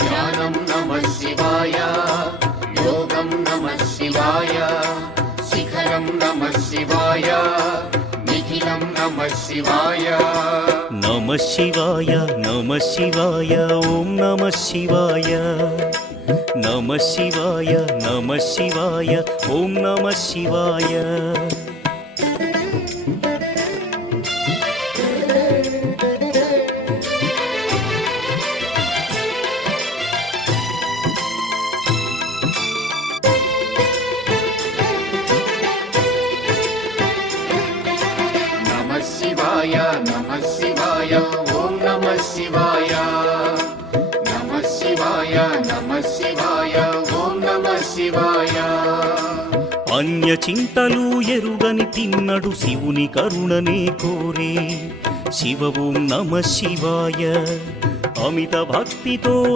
ధ్యానం నమః శివాయ, యోగం నమః శివాయ, శిఖరం నమః శివాయ, నిఖిలం నమః శివాయ. నమః శివాయ నమః శివాయ ఓం నమః శివాయ. నమః శివాయ నమః శివాయ ఓం నమః శివాయ. నమః శివాయ నమః శివాయ ఓం నమః శివాయ. నమః శివాయ నమః శివాయ ఓం నమః శివాయ. అన్య చింతలు ఎరుగని తిన్నడు శివుని కరుణనే కోరే. శివ ఓం నమః శివాయ. అమిత భక్తితో